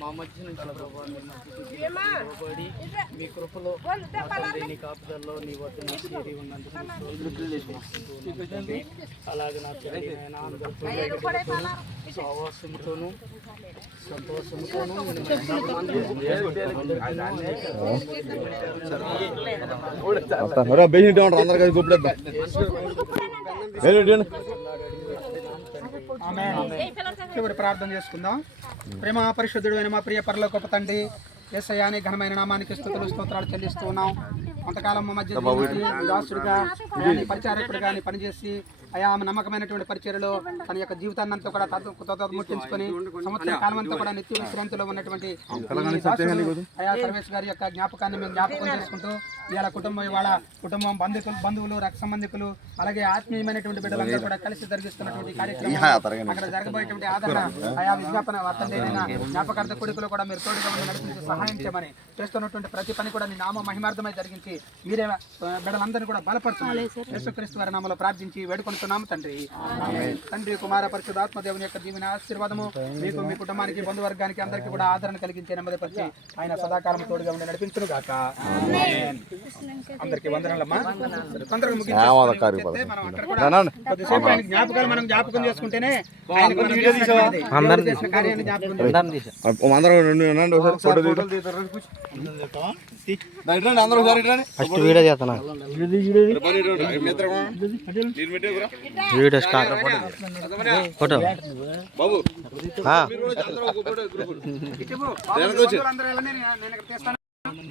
మా మధ్య నుంచి మీ కృపలో నీ కాపుదల్లో నీ వద్ద నా చేరి ఉన్నందుకు అలాగే నా తెలియని అందరితో సహవాసముతోను సంతోషముతోను అందరు కలిసి గుప్పిద్దాం. చివరి ప్రార్థన చేసుకుందాం. ప్రేమ పరిశుద్ధుడు అయిన మా ప్రియ పరలోకపు తండ్రి, యేసయ్య నీ ఘనమైన నామానికి స్తుతులు స్తోత్రాలు చెల్లిస్తూ ఉన్నాం. కొంతకాలం మా మధ్య దాసుడిగా పరిచారకుడిగా పనిచేసి అయా ఆమె నమ్మకమైనటువంటి పరిచర్యలో తన యొక్క జీవితాన్ని అంతా కూడా ముట్టించుకొని సంవత్సర కాలం అంతా కూడా నిత్య విశ్రాంతిలో ఉన్నటువంటి అయా సర్వేష్ గారి యొక్క జ్ఞాపకాన్ని మేము జ్ఞాపకం చేసుకుంటూ ఇవాళ కుటుంబం బంధువులు రక్త సంబంధికులు అలాగే ఆత్మీయమైనటువంటి బిడ్డలందరూ కూడా కలిసి జరిగిస్తున్నటువంటి కార్యక్రమం అక్కడ జరగబోయేటువంటి ఆదరణ ఆయా విజ్ఞాపన వర్తండైన జ్ఞాపకార్థ కొడుకులు కూడా మీరు తోడుగా ఉండి నడిపించి సహాయం చేయమని చేస్తున్నటువంటి ప్రతి పని కూడా నీ నామ మహిమార్థమై జరిగించి మీరే బిడ్డలందరినీ కూడా బలపరచాలి. యేసుక్రీస్తు వారి నామములో ప్రార్థించి వేడుకొనుతున్నాము తండ్రి. తండ్రి కుమార పరిశుద్ధాత్మ దేవుని యొక్క దీవెన ఆశీర్వాదము మీకు మీ కుటుంబానికి బంధువర్గానికి అందరికీ కూడా ఆదరణ కలిగించే నెమ్మదిపరిచి ఆయన సదాకాలం తోడుగా ఉండి నడిపించును గాక. అందరికి వందనాలమ్మా. తొందరగా ముగించేస్తే మనం అక్కడ కూడా కొద్దిసేపు ఆయన జ్ఞాపకాలు మనం జ్ఞాపకం చేసుకుంటేనే కార్యాన్ని ఫస్ట్ వీడియో చేస్తాను. వీడియో స్టార్ట్ ఫోటో అందరూ